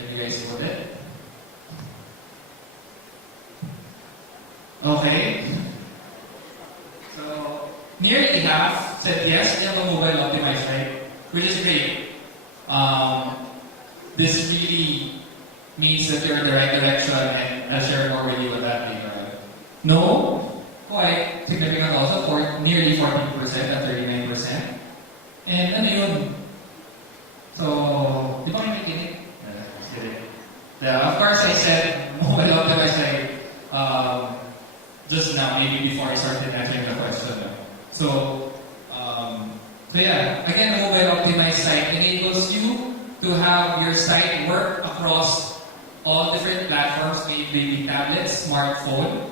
Have you guys voted? Okay. So, nearly half said yes, they have a mobile optimized site, which is great. This really means that you're in the right direction, and I'll share more with you on that later. No, quite significant also, for nearly 40% at 39%. And ano yun? So, di ba may nakikinig? Just kidding. Of course, I said mobile optimized site just now, maybe before I started answering the question. So yeah, again, a mobile optimized site enables you to have your site work across all different platforms, maybe tablets, smartphone,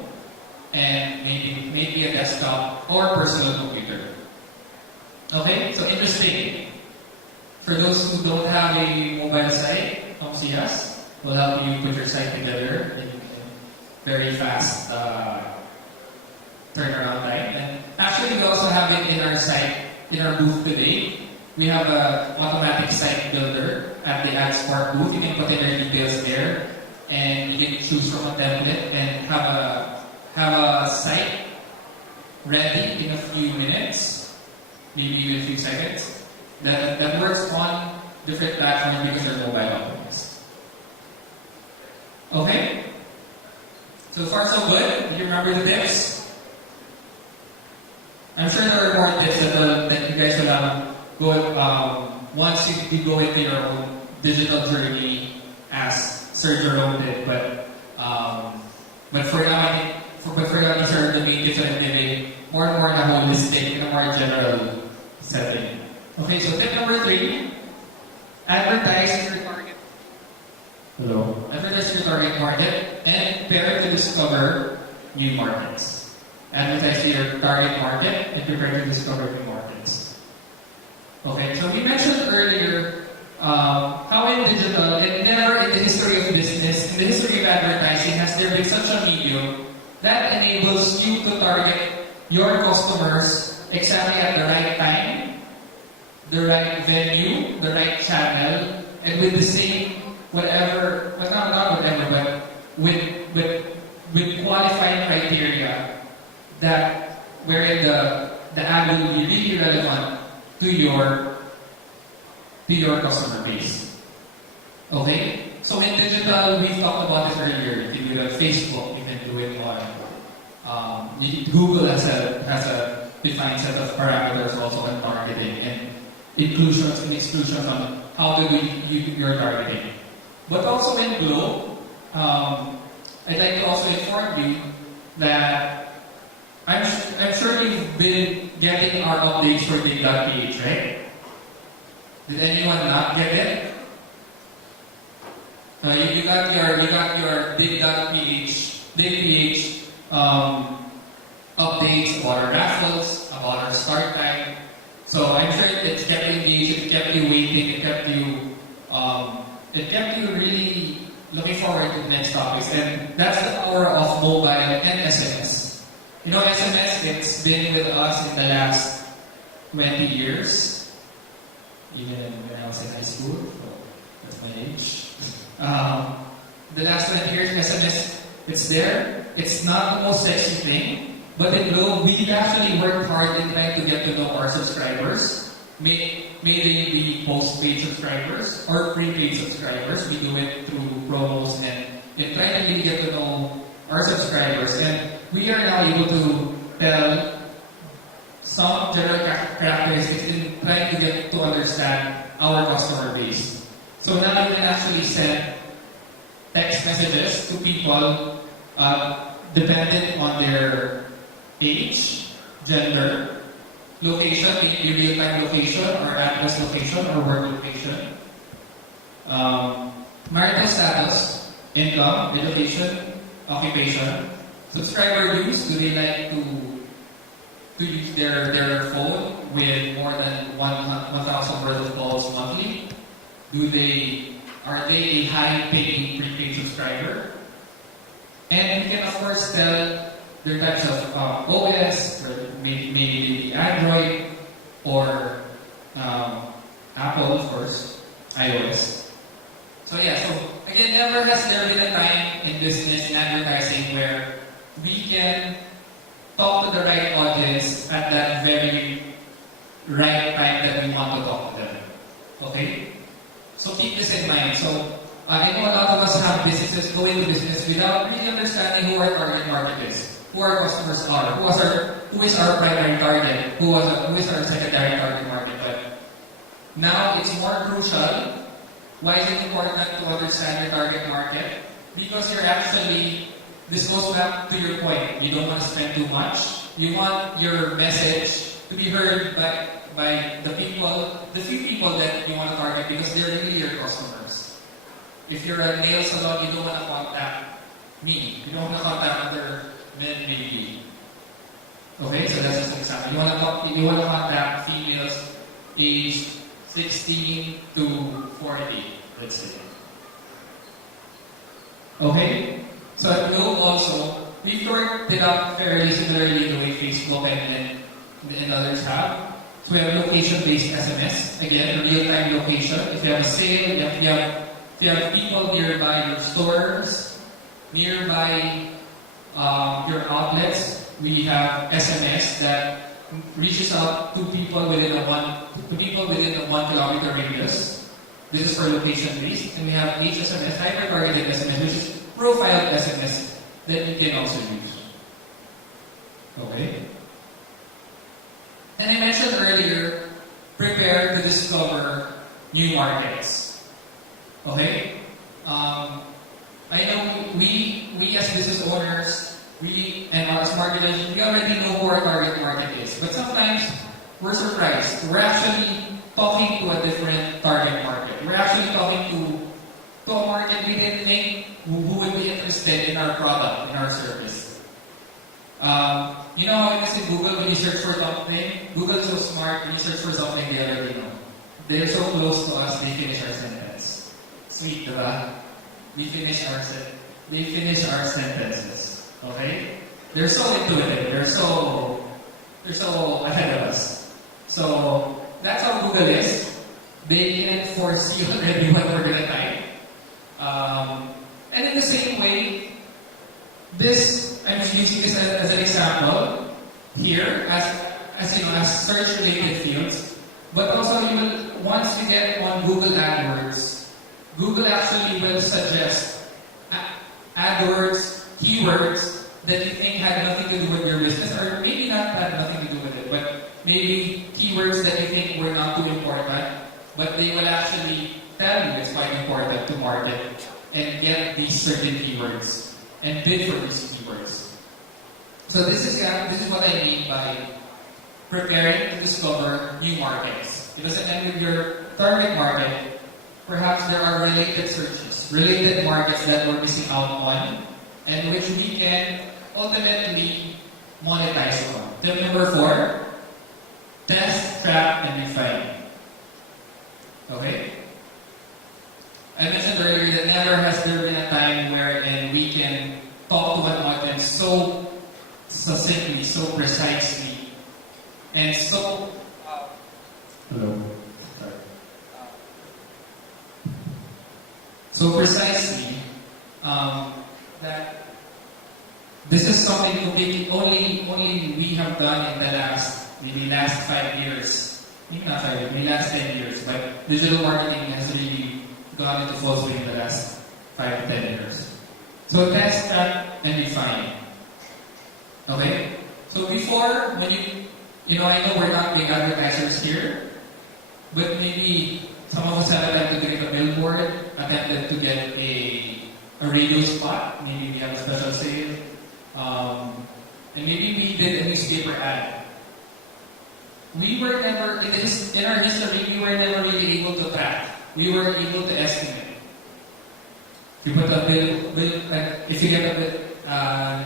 and maybe a desktop or personal computer. Okay, so interesting. For those who don't have a mobile site, come see us. We'll help you put your site together in very fast turnaround time. And actually, we also have it in our site, in our booth today. We have an automatic site builder at the AdSpark booth. You can put in your details there, and you can choose from a template and have a site ready in a few minutes, maybe even a few seconds. That works on different platforms because they're mobile optimized. Okay? So far so good. Do you remember the tips? I'm sure there are more tips that you guys will have once you go into your own digital journey as Sir Jerome did. But for now, I think for now, these are the main tips that I'm giving more and more in a holistic, in a more general setting. Okay, so tip number 3, advertise your target. Hello. Advertise your target market and prepare to discover new markets. Advertise your target market and prepare to discover new markets. Okay, so we mentioned earlier how in digital and never in the history of business, in the history of advertising, has there been such a medium that enables you to target your customers exactly at the right time, the right venue, the right channel, and with the same whatever, well, not whatever, but with qualifying criteria that wherein the ad will be really relevant to your customer base. Okay? So in digital, we talked about this earlier. You can do it on Facebook, you can do it on Google has a defined set of parameters also on targeting and inclusions and exclusions on how to do your targeting. But also in Globe, I'd like to also inform you that I'm sure you've been getting our updates for DigPH, right? Did anyone not get it? You got your DigPH updates about our raffles, about our start time. So I'm sure it's kept you engaged, it kept you waiting, it kept you really looking forward to the next topics. And that's the power of mobile and SMS. You know, SMS, it's been with us in the last 20 years, even when I was in high school, so that's my age. The last 20 years, SMS, it's there. It's not the most sexy thing, but in Globe, we actually worked hard in trying to get to know our subscribers. May they be post-paid subscribers or prepaid subscribers. We do it through promos and in trying to really get to know our subscribers. And we are now able to tell some general characteristics in trying to get to understand our customer base. So now you can actually send text messages to people dependent on their age, gender, location, maybe real-time location or address location or work location, marital status, income, education, occupation, subscriber use. Do they like to use their phone with more than 1,000 worth of calls monthly? Are they a high-paying prepaid subscriber? And we can of course tell their types of OS, or maybe Android or Apple, of course, iOS. So yeah, so it never has there been a time in business, in advertising, where we can talk to the right audience at that very right time that we want to talk to them. Okay? So keep this in mind. So I know a lot of us have businesses, go into business without really understanding who our target market is, who our customers are, who is our primary target, who is our secondary target market. But now it's more crucial. Why is it important to understand your target market? Because you're actually, this goes back to your point. You don't want to spend too much. You want your message to be heard by the few people that you want to target, because they're really your customers. If you're a nail salon, you don't want to contact me. You don't want to contact other men, maybe. Okay, so that's just an example. You want to contact females aged 16 to 40, let's say. Okay? So at Globe also, we've worked it out fairly similarly the way Facebook and others have. So we have location-based SMS. Again, real-time location. If you have a sale, if you have people nearby your stores, nearby your outlets, we have SMS that reaches out to people within a 1 kilometer radius. This is for location-based. And we have HSMS, hyper-targeted SMS, which is profiled SMS that you can also use. Okay? And I mentioned earlier, prepare to discover new markets. Okay? I know we as business owners, and as marketers, we already know who our target market is. But sometimes, we're surprised. We're actually talking to a different target market. We're actually talking to a market we didn't think who would be interested in our product, in our service. You know how it is in Google when you search for something? Google's so smart, when you search for something, they already know. They're so close to us, they finish our sentence. Sweet, diba? They finish our sentences. Okay? They're so intuitive. They're so ahead of us. So that's how Google is. They can foresee already what we're gonna type. And in the same way, I'm using this as an example here as search-related fields. But also, once you get on Google AdWords, Google actually will suggest AdWords keywords that you think had nothing to do with your business, or maybe not had nothing to do with it, but maybe keywords that you think were not too important, but they will actually tell you it's quite important to market and get these certain keywords and bid for these keywords. So this is what I mean by preparing to discover new markets. It doesn't end with your target market. Perhaps there are related searches, related markets that we're missing out on, and which we can ultimately monetize on. Tip number 4, test, track, and refine. Okay? I mentioned earlier that never has there been a time wherein we can talk to an audience so succinctly, so precisely, and so... Hello? Sorry. So precisely that this is something completely only we have done in the last 5 years. Maybe not 5 years, maybe last 10 years, but digital marketing has really gone into full swing in the last 5 to 10 years. So test, track, and refine. Okay? So before, when I know we're not big advertisers here, but maybe some of us have attempted to get a billboard, attempted to get a radio spot, maybe we have a special sale, and maybe we did a newspaper ad. We were never, in our history, we were never really able to track. We were able to estimate. If you put a if you get a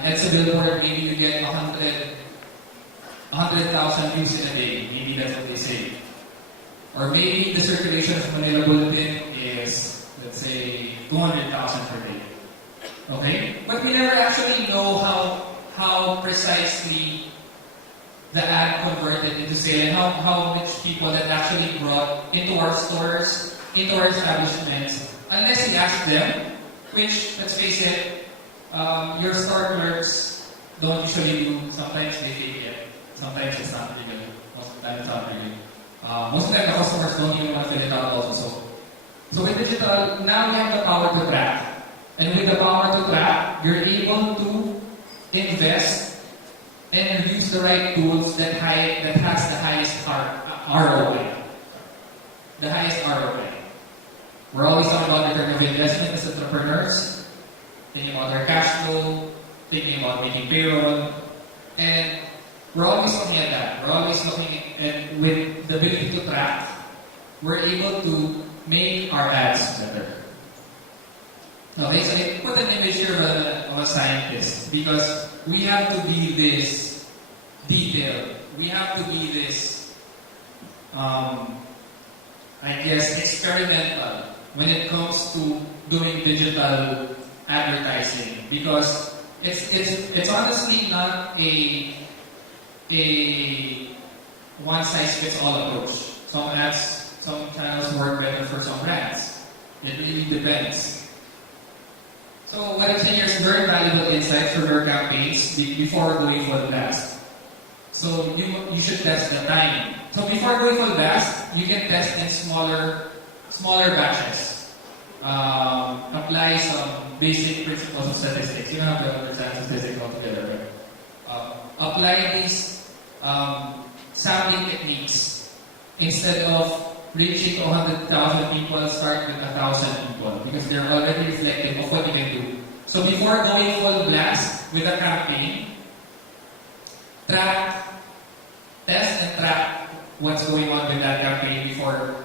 it's a billboard, maybe you get 100,000 views in a day. Maybe that's what they say. Or maybe the circulation of Manila Bulletin is, let's say, 200,000 per day. Okay? But we never actually know how precisely the ad converted into sale and how much people that actually brought into our stores, into our establishments, unless we ask them, which, let's face it, your store clerks don't usually do. Sometimes they fake it. Sometimes it's not really. Most of the time it's not really. Most of the time the customers don't even want to fill it out also. So with digital, now we have the power to track. And with the power to track, you're able to invest and use the right tools that has the highest ROI. The highest ROI. We're always talking about return of investment as entrepreneurs, thinking about our cash flow, thinking about making payroll, and we're always looking at that. We're always looking at, with the ability to track, we're able to make our ads better. Okay, so I put an image here of a scientist because we have to be this detailed. We have to be this, experimental when it comes to doing digital advertising because it's honestly not a one-size-fits-all approach. Some channels work better for some brands. It really depends. So what I'm saying here is very valuable insights for your campaigns before going full blast. So you should test the time. So before going full blast, you can test in smaller batches. Apply some basic principles of statistics. You don't have to understand statistics altogether. Apply these sampling techniques. Instead of reaching 100,000 people, start with 1,000 people because they're already reflective of what you can do. So before going full blast with a campaign, test and track what's going on with that campaign before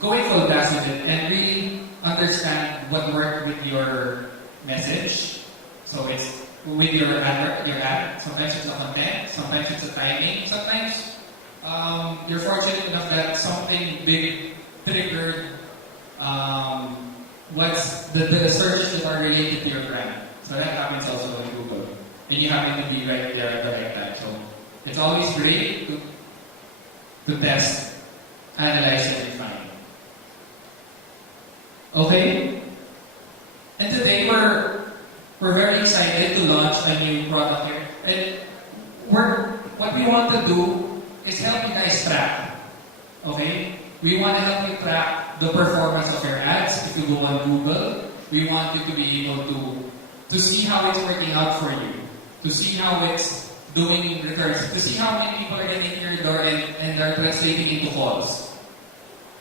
going full blast with it and really understand what worked with your message. So it's with your ad. Sometimes it's the content, sometimes it's the timing, sometimes you're fortunate enough that something big triggered what's the search that are related to your brand. So that happens also in Google. And you happen to be right there at the right time. So it's always great to test, analyze, and refine. Okay? And today we're very excited to launch a new product here. And what we want to do is help you guys track. Okay? We want to help you track the performance of your ads. If you go on Google, we want you to be able to see how it's working out for you, to see how it's doing returns, to see how many people are getting to your door and are translating into calls.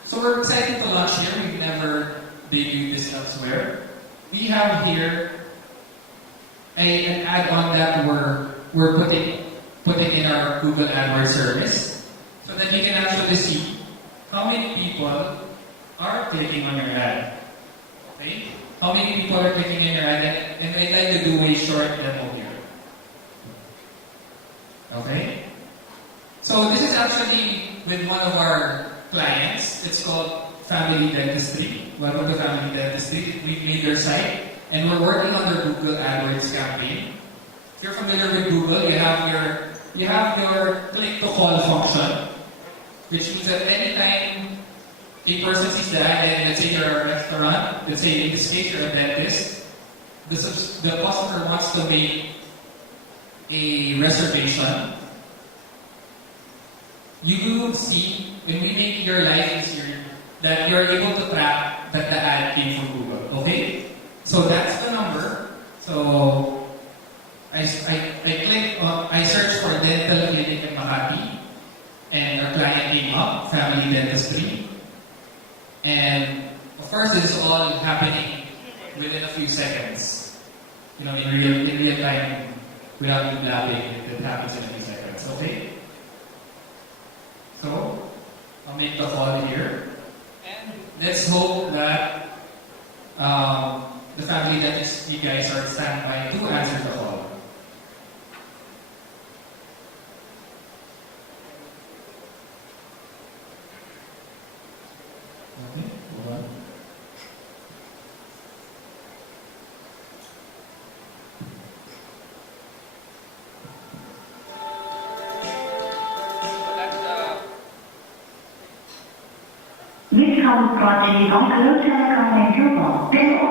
So we're excited to launch here. We've never debuted this elsewhere. We have here an add-on that we're putting in our Google AdWords service so that you can actually see how many people are clicking on your ad. Okay? How many people are clicking on your ad? And I'd like to do a short demo here. Okay? So this is actually with one of our clients. It's called Family Dentistry. Welcome to Family Dentistry. We've made their site and we're working on their Google AdWords campaign. If you're familiar with Google, you have your click to call function, which means that anytime a person sees the ad, and let's say you're a restaurant, let's say in this case you're a dentist, the customer wants to make a reservation. You will see, when we make your life easier, that you're able to track that the ad came from Google. Okay? So that's the number. So I searched for dental clinic in Makati, and our client came up, Family Dentistry. And of course, this is all happening within a few seconds. You know, in real time, without you blabbing, it happens in a few seconds. Okay? So I'll make the call here. And let's hope that the Family Dentistry guys are standby to answer the call. Okay, hold on. This Income project on telecom interval. Okay.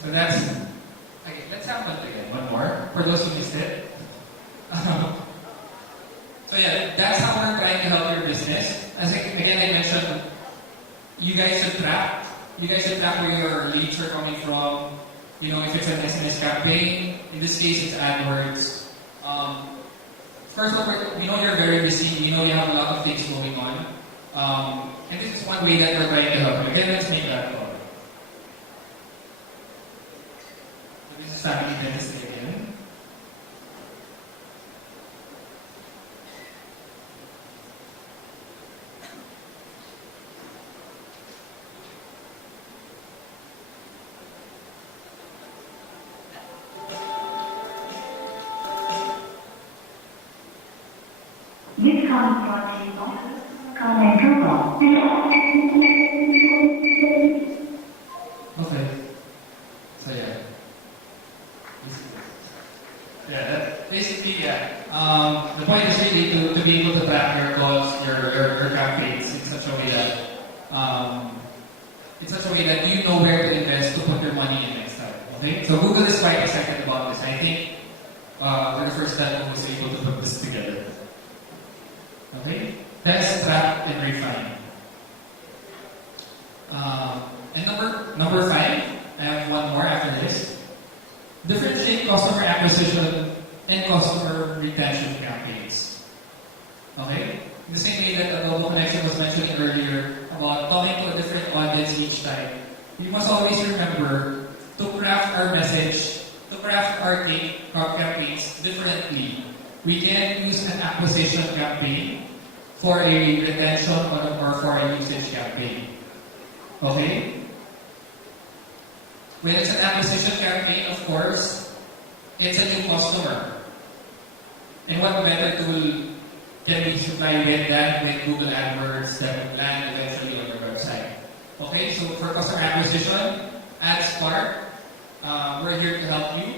So that's okay. Let's have one again. One more for those who missed it. So yeah, that's how we're trying to help your business. As again I mentioned, you guys should track. You guys should track where your leads are coming from. You know, if it's an SMS campaign, in this case it's AdWords. First of all, we know you're very busy. We know you have a lot of things going on. And this is one way that we're trying to help you. Again, let's make that call. So this is Family Dentist again. Income project on telecom interval. Okay. So yeah. Basically, the point is really to be able to track your calls, your campaigns in such a way that you know where to invest to put your money in next time. Okay? So Google is quite excited about this. I think we're the first time who was able to put this together. Okay? Test, track, and refine. And number 5, I have one more after this. Differentiate customer acquisition and customer retention campaigns. Okay? In the same way that Adobe Connection was mentioning earlier about talking to a different audience each time, we must always remember to craft our message, to craft our campaigns differently. We can use an acquisition campaign for a retention or for a usage campaign. Okay? When it's an acquisition campaign, of course, it's a new customer. And what better tool can we supply with than with Google AdWords that would land eventually on your website? Okay, so for customer acquisition, AdSpark, we're here to help you.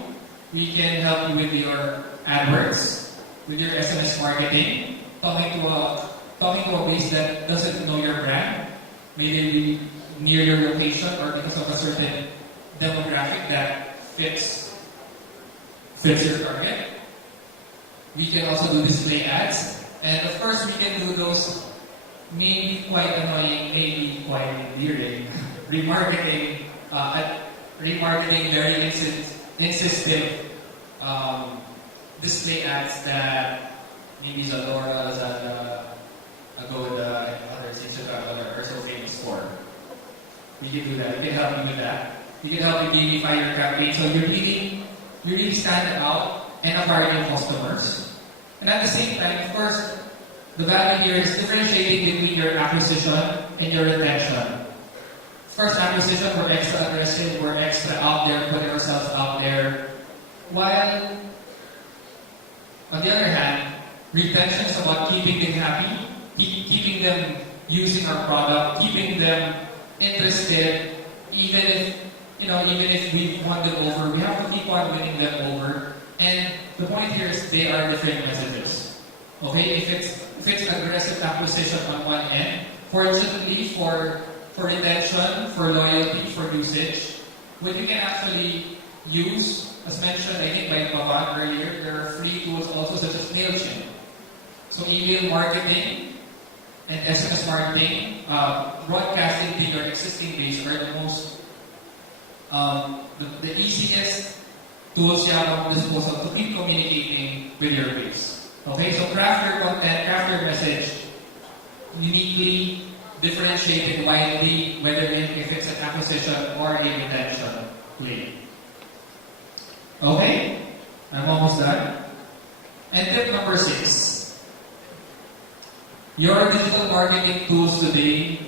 We can help you with your AdWords, with your SMS marketing, talking to a base that doesn't know your brand, maybe near your location or because of a certain demographic that fits your target. We can also do display ads, and of course we can do those maybe quite annoying, maybe quite endearing remarketing, very insistent display ads that maybe Zalora, Lazada, Agoda, and others in Chicago are so famous for. We can do that. We can help you with that. We can help you gamify your campaign so you really stand out and acquire new customers. And at the same time, of course, the value here is differentiating between your acquisition and your retention. First, acquisition, we're extra aggressive, we're extra out there, putting ourselves out there. While, on the other hand, retention is about keeping them happy, keeping them using our product, keeping them interested, even if we've won them over, we have to keep on winning them over. And the point here is they are different messages. Okay, if it's aggressive acquisition on one end, fortunately for retention, for loyalty, for usage, what you can actually use, as mentioned I think by Pavan earlier, there are free tools also such as MailChimp. So email marketing and SMS marketing, broadcasting to your existing base are the most the easiest tools you have at disposal to keep communicating with your base. Okay, so craft your content, craft your message uniquely, differentiated widely, whether if it's an acquisition or a retention play. Okay, I'm almost done. And tip number 6. Your digital marketing tools today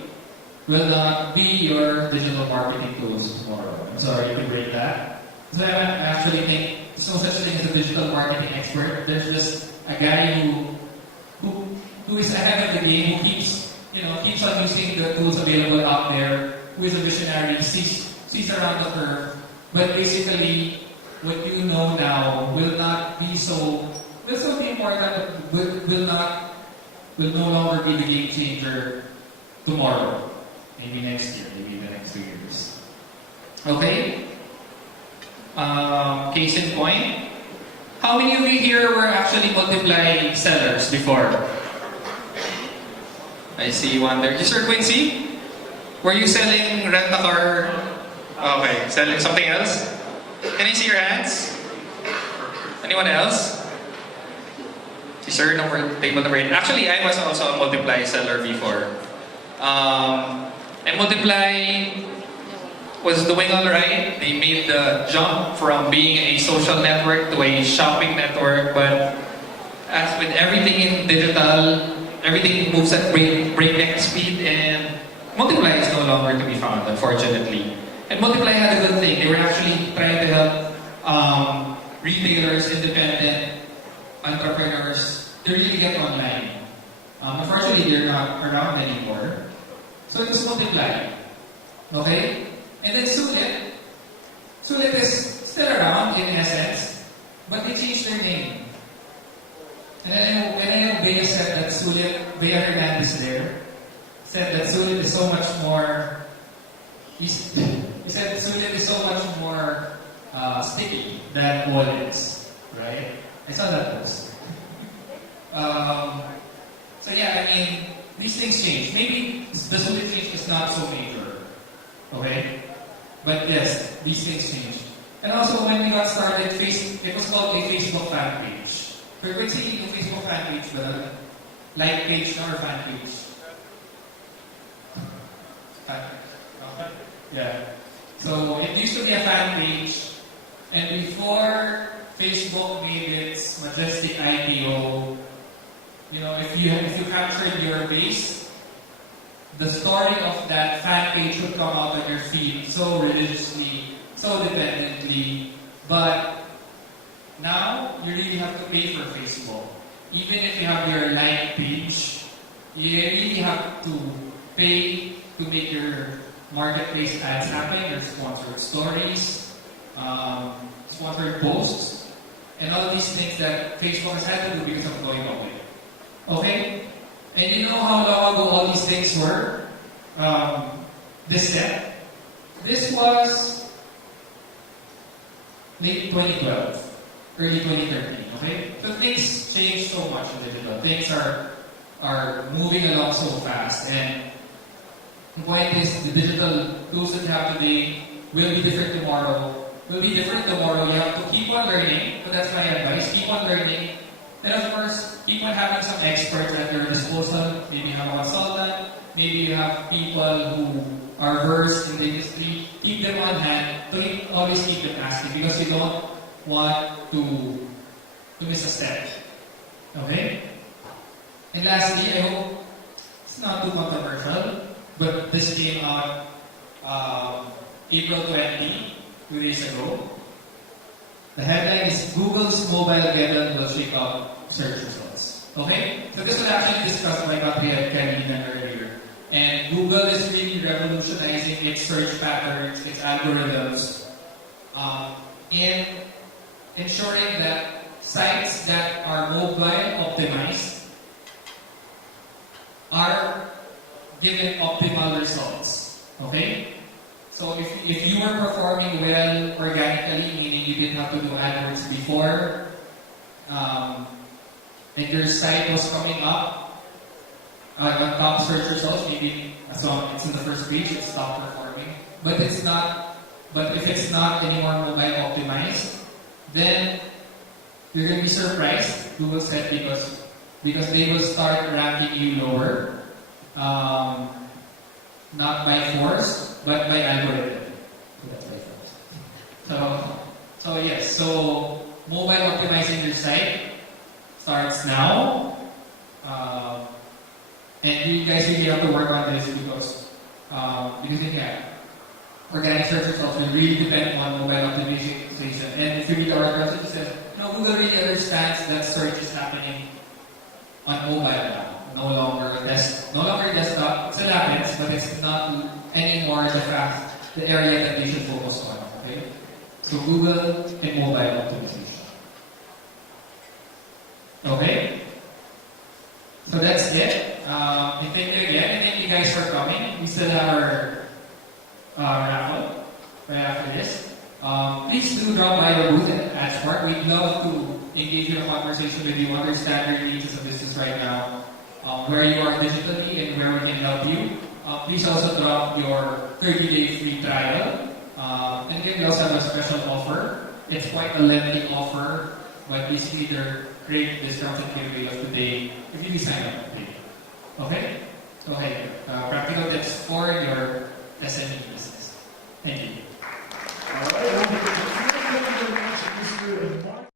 will not be your digital marketing tools tomorrow. I'm sorry to break that. So I actually think there's no such thing as a digital marketing expert. There's just a guy who is ahead of the game, who keeps on using the tools available out there, who is a visionary, sees around the curve. But basically, what you know now will still be important, but will not will no longer be the game changer tomorrow. Maybe next year, maybe the next 2 years. Okay? Case in point. How many of you here were actually multiply sellers before? I see one there. You, Sir Quincy? Were you selling rent-a-car? Okay, selling something else? Can I see your hands? Anyone else? Si Sir, table number 8. Actually, I was also a multiply seller before. And multiply was doing alright. They made the jump from being a social network to a shopping network, but as with everything in digital, everything moves at breakneck speed, and Multiply is no longer to be found, unfortunately. And Multiply had a good thing. They were actually trying to help retailers, independent entrepreneurs to really get online. Unfortunately, they're not around anymore. So it's Multiply. Okay? And then Sulit. Sulit is still around in essence, but they changed their name. And I know Bea said that Sulit, Bea Hernandez there, said that Sulit is so much more, he said Sulit is so much more sticky than wallets, right? I saw that post. So yeah, I mean, these things change. Maybe the Sulit change is not so major, okay? But yes, these things change. And also, when we got started, it was called a Facebook fan page. Frequency yung Facebook fan page ba? Like page or fan page? Fan page. Okay. Yeah. So, it used to be a fan page. And before Facebook made its majestic IPO, you know, if you captured your base, the story of that fan page would come out on your feed so religiously, so dependently. But now, you really have to pay for Facebook. Even if you have your like page, you really have to pay to make your marketplace ads happen, your sponsored stories, sponsored posts, and all these things that Facebook has had to do because of going public. Okay? And you know how long ago all these things were? This step? This was late 2012, early 2013, okay? So things change so much in digital. Things are moving along so fast, and the point is, the digital tools that you have today will be different tomorrow. You have to keep on learning, so that's my advice. Keep on learning. Then of course, keep on having some experts at your disposal. Maybe you have a consultant, maybe you have people who are versed in the industry. Keep them on hand. Always keep them asking because you don't want to miss a step. Okay? And lastly, I hope it's not too controversial, but this came out April 20, 2 days ago. The headline is Google's mobile button will shake up search results. Okay? So this was actually discussed by Gabriel Kevin earlier. And Google is really revolutionizing its search patterns, its algorithms, in ensuring that sites that are mobile optimized are given optimal results. Okay? So if you were performing well organically, meaning you didn't have to do AdWords before, and your site was coming up on top search results, maybe as long as it's in the first page, it's top performing. But if it's not anymore mobile optimized, then you're going to be surprised, Google said, because they will start ranking you lower. Not by force, but by algorithm. So that's by force. So yes, so mobile optimizing your site starts now. And you guys really have to work on this because organic search results will really depend on mobile optimization. And if you read our article, it says, Google really understands that search is happening on mobile now. No longer desktop. It still happens, but it's not anymore the area that they should focus on. Okay? So Google and mobile optimization. Okay? So that's it. Thank you again, and thank you guys for coming. We still have our raffle right after this. Please do drop by the booth at AdSpark. We'd love to engage in a conversation with you, understand your needs as a business right now, where you are digitally and where we can help you. Please also drop your 30-day free trial. And again, we also have a special offer. It's quite a lengthy offer, but basically they're great discounts and giveaway of today if you do sign up today. Okay? So hey, practical tips for your SME business. Thank you.